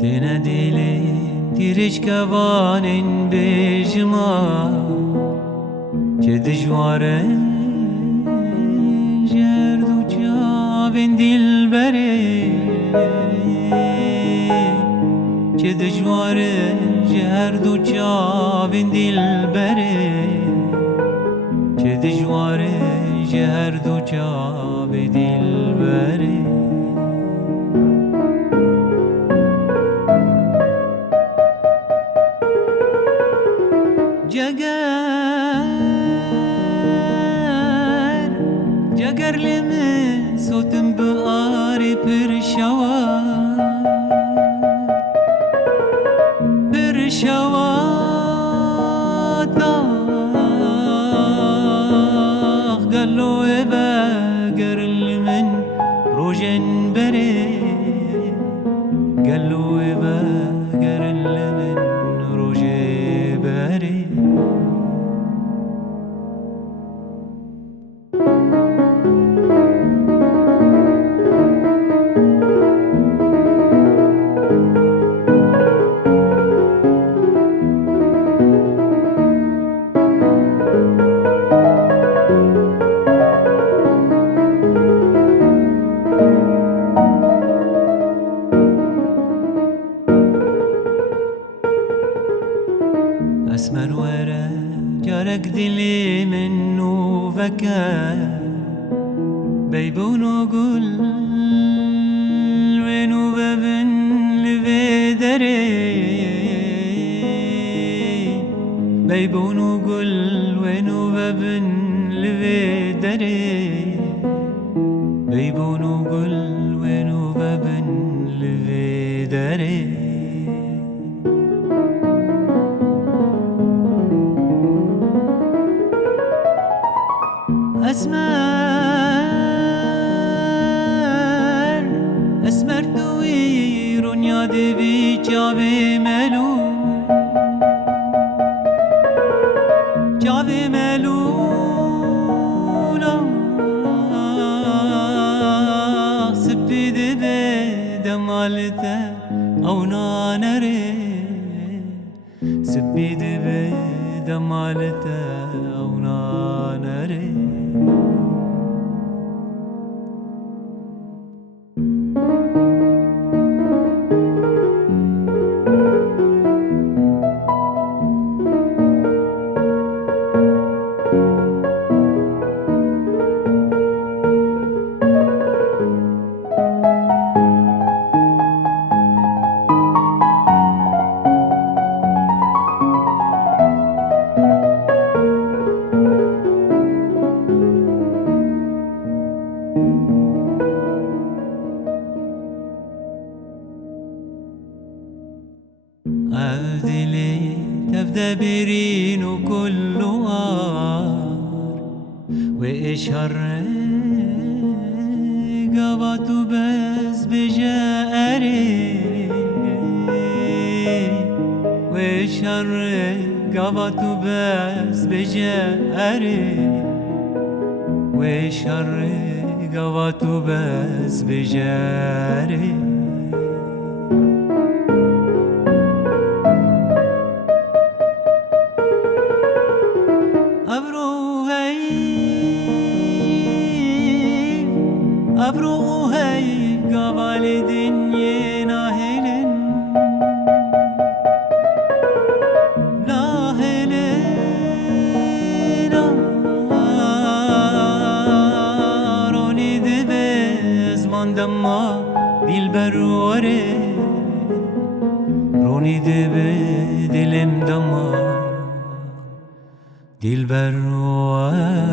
Dene dilim diriş kevanın bejma Ke dijware jer du çavên dilberê Ke dijware jer du çavên dilberê Ke dijware jer du çavê dilberê Ceger limi sotim bi arê pir şewa Pir şewa tah Gelo eve gerin limin rojên berê Gelo eve gerin limin rojê berê اسمر وره جارك دلي منو فكر بيبون وقول وينو بابن لفيدري بيبون وقول وينو بابن لفيدري بيبون وقول وينو بابن لفيدري اسمر توی رونیا دوی چاوی ملولا سپید به دمالته او نانره سپید به دمالته او نانره أفدلي تفدى برين وكل آر وإشهر قبط بس بجاري وإشهر قبط بس بجاري وإشهر قبط بس بجاري أبرو هاي قبل دنيا ناهلن روني دبز من دما دلبر وره روني دب دلم دما دلبر وره